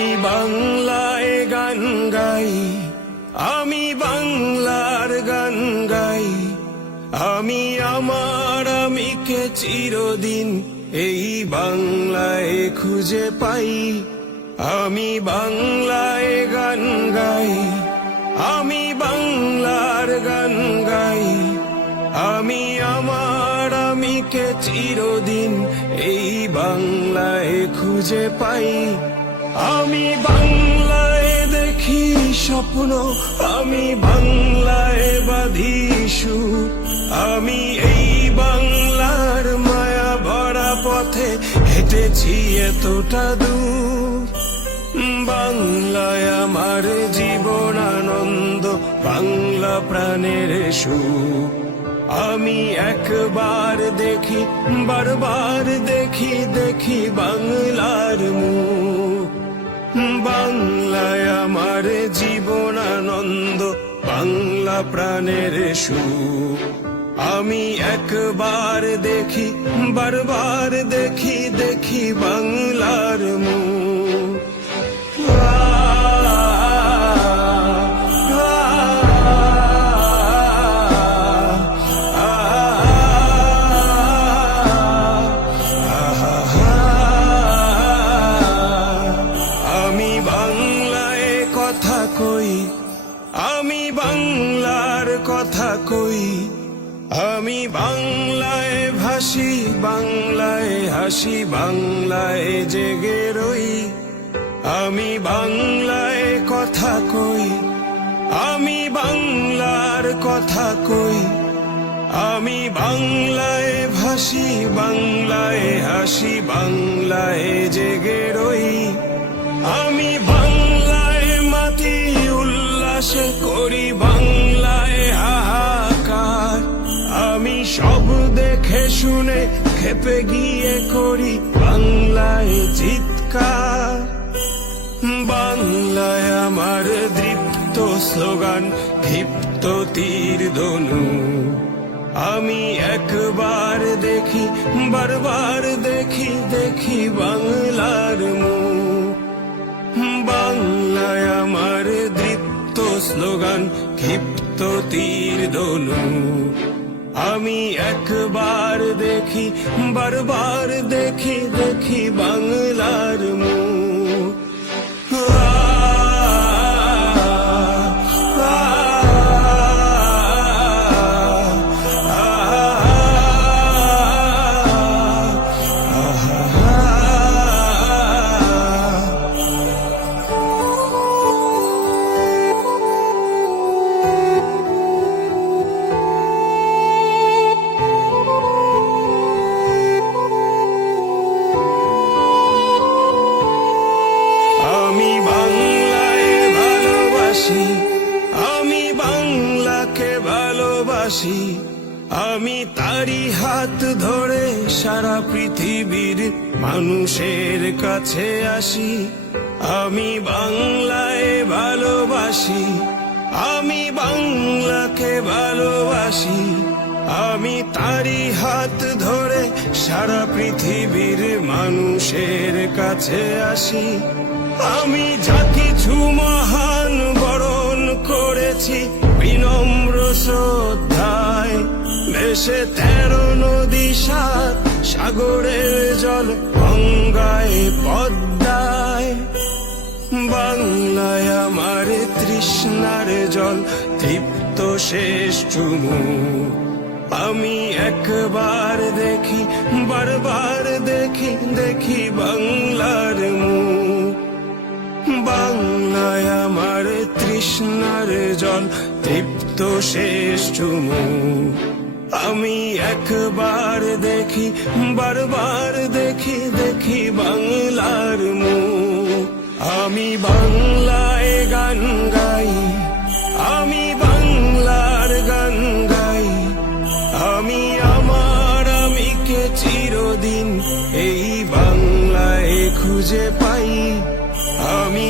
আমি বাংলায় গান গাই, আমি বাংলার গান গাই। আমি আমার আমিকে চিরদিন এই বাংলায় খুঁজে পাই। আমি বাংলায় গান গাই, আমি বাংলার গান গাই। আমি আমার আমিকে চিরদিন এই বাংলায় খুঁজে পাই। আমি বাংলায় দেখি স্বপ্ন, আমি বাংলায় বাঁধি সুর। আমি এই বাংলার মায়া ভরা পথে হেঁটেছি এতটা দূর। বাংলায় আমার জীবন আনন্দ, বাংলা প্রাণের সুর। আমি একবার দেখি, বারবার দেখি, দেখি বাংলার মুখ। বাংলায় আমার জীবন আনন্দ, বাংলা প্রাণের সুখ। আমি একবার দেখি, বারবার দেখি, দেখি বাংলার মুখ। আমি বাংলায় কথা কই, আমি বাংলার কথা কই। আমি বাংলায় ভাসি, বাংলায় হাসি, বাংলায় জেগে রই। আমি বাংলায় কথা কই, আমি বাংলার কথা কই। আমি বাংলায় ভাসি, বাংলায় হাসি, বাংলায় জেগে রই। আমি বাংলায় মাটি উল্লাসে করি, বাংলায় হাহাকার। আমি সব দেখে শুনে খেপে গিয়ে করি বাংলায় চিৎকার। বাংলায় আমার দৃপ্ত স্লোগান, ক্ষিপ্ত তীর ধনু। আমি একবার দেখি, বারবার দেখি, দেখি বাংলার মুখ। বাংলায় আমার দৃপ্ত স্লোগান, ক্ষিপ্ত তীর ধনু। আমি একবার দেখি, বারবার দেখি, দেখি বাংলার মুখ। আমি বাংলায় ভালোবাসি, আমি বাংলাকে ভালোবাসি। আমি তারি হাত ধরে সারা পৃথিবীর মানুষের কাছে আসি। আমি বাংলায় ভালোবাসি, আমি বাংলাকে ভালোবাসি। আমি তারি হাত ধরে সারা পৃথিবীর মানুষের কাছে আসি। আমি যা কিছু মহান বরণ করেছি বিনম্র শ্রদ্ধায়। দেশে 13 নদী, 7 সাগরের জল, গঙ্গায় পদ্মায়। বাংলায় আমার তৃষ্ণার জল, তৃপ্ত শেষ চুমুক। আমি একবার দেখি, বারবার দেখি, দেখি বাংলার মুখ। বাংলায় আমার তৃষ্ণার জল, তৃপ্ত শেষ চুমুক। আমি একবার দেখি, বারবার দেখি, দেখি বাংলার মুখ। আমি বাংলায় গান গাই, আমি বাংলার গান গাই। আমি আমার আমিকে চিরদিন এই বাংলায় খুঁজে পাই। আমি